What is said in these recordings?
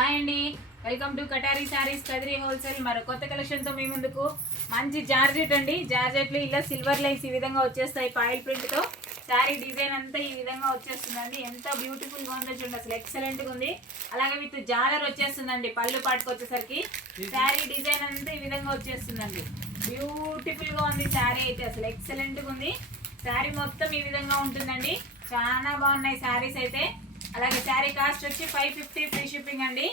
Hi అండి, welcome to కటారీ saris Kadiri wholesale. మరో కొత్త కలెక్షన్తో మీ ముందుకు. మంచి జార్జెట్ అండి. జార్జెట్లు ఇలా సిల్వర్ లైన్స్ ఈ విధంగా వచ్చేస్తాయి. పాయిల్ ప్రింట్తో శారీ డిజైన్ అంతా ఈ విధంగా వచ్చేస్తుందండి. ఎంత బ్యూటిఫుల్గా ఉందో చూడండి, అసలు ఎక్సలెంట్గా ఉంది. అలాగే విత్ జాలర్ వచ్చేస్తుందండి. పళ్ళు పాటుకు వచ్చేసరికి శారీ డిజైన్ అంతా ఈ విధంగా వచ్చేస్తుందండి. బ్యూటిఫుల్గా ఉంది శారీ అయితే, అసలు ఎక్సలెంట్గా ఉంది. శారీ మొత్తం ఈ విధంగా ఉంటుందండి. చాలా బాగున్నాయి శారీస్ అయితే. అలాగే శారీ కాస్ట్ వచ్చి 550 ఫ్రీ షిప్పింగ్ అండి.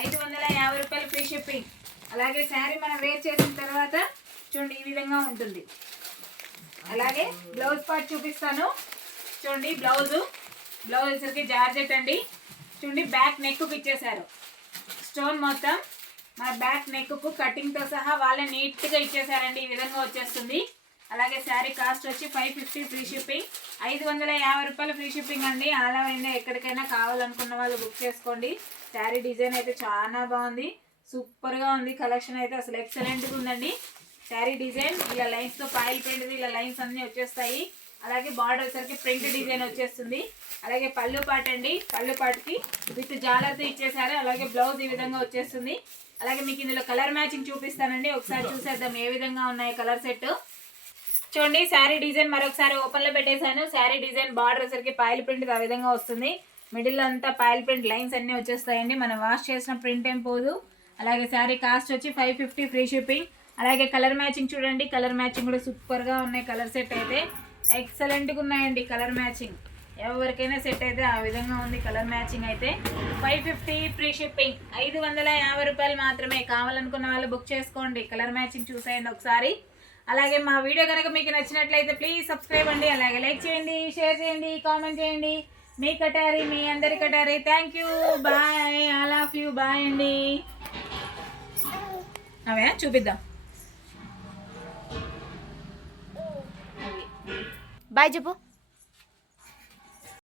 550 రూపాయలు ఫ్రీ షిప్పింగ్. అలాగే శారీ మనం వేర్ చేసిన తర్వాత చూడండి ఈ విధంగా ఉంటుంది. అలాగే బ్లౌజ్ పార్ట్ చూపిస్తాను చూడండి. బ్లౌజ్ వచ్చేసరికి జార్జెట్ అండి. చూడండి బ్యాక్ నెక్కు ఇచ్చేసారు. స్టోన్ మొత్తం మన బ్యాక్ నెక్కు కటింగ్తో సహా వాళ్ళే నీట్గా ఇచ్చేసారండి. ఈ విధంగా వచ్చేస్తుంది. అలాగే శారీ కాస్ట్ వచ్చి 550 ఫ్రీ షిప్పింగ్. 550 రూపాయలు ఫ్రీ షిప్పింగ్ అండి. అలా అయినా ఎక్కడికైనా కావాలనుకున్న వాళ్ళు బుక్ చేసుకోండి. శారీ డిజైన్ అయితే చాలా బాగుంది, సూపర్గా ఉంది. కలెక్షన్ అయితే అసలు ఎక్సలెంట్గా ఉందండి. శారీ డిజైన్ ఇలా లైన్స్తో పాయిల్ ప్రింట్, ఇలా లైన్స్ అన్నీ వచ్చేస్తాయి. అలాగే బార్డర్ వచ్చేసరికి ప్రింట్ డిజైన్ వచ్చేస్తుంది. అలాగే పళ్ళు పాట అండి. పళ్ళు పాటకి విత్ జాలర్తో ఇచ్చేసారు. అలాగే బ్లౌజ్ ఈ విధంగా వచ్చేస్తుంది. అలాగే మీకు ఇందులో కలర్ మ్యాచింగ్ చూపిస్తానండి. ఒకసారి చూసేద్దాం ఏ విధంగా ఉన్నాయి కలర్ సెట్. చూడండి శారీ డిజైన్ మరొకసారి ఓపెన్లో పెట్టేశాను. శారీ డిజైన్ బార్డర్ వచ్చరికి పాయిల్ ప్రింట్ ఆ విధంగా వస్తుంది. మిడిల్ అంతా పాయిల్ ప్రింట్ లైన్స్ అన్నీ వచ్చేస్తాయండి. మనం వాష్ చేసిన ప్రింట్ ఏం పోదు. అలాగే శారీ కాస్ట్ వచ్చి 550 ఫ్రీ షిప్పింగ్. అలాగే కలర్ మ్యాచింగ్ చూడండి. కలర్ మ్యాచింగ్ కూడా సూపర్గా ఉన్నాయి. కలర్ సెట్ అయితే ఎక్సలెంట్గా ఉన్నాయండి. కలర్ మ్యాచింగ్ ఎవరికైనా సెట్ అయితే ఆ విధంగా ఉంది. కలర్ మ్యాచింగ్ అయితే 550 ఫ్రీ షిప్పింగ్. 550 రూపాయలు మాత్రమే. కావాలనుకున్న వాళ్ళు బుక్ చేసుకోండి. కలర్ మ్యాచింగ్ చూసేయండి ఒకసారి. అలాగే మా వీడియో కనుక మీకు నచ్చినట్లయితే ప్లీజ్ సబ్స్క్రైబ్ అండి. అలాగే లైక్ చేయండి, షేర్ చేయండి, కామెంట్ చేయండి. మీ కటారీ, మీ అందరి కటారీ. Thank you, bye, all of you, bye అండి. అవే చూపిద్దాం. బాయ్ చెప్పు.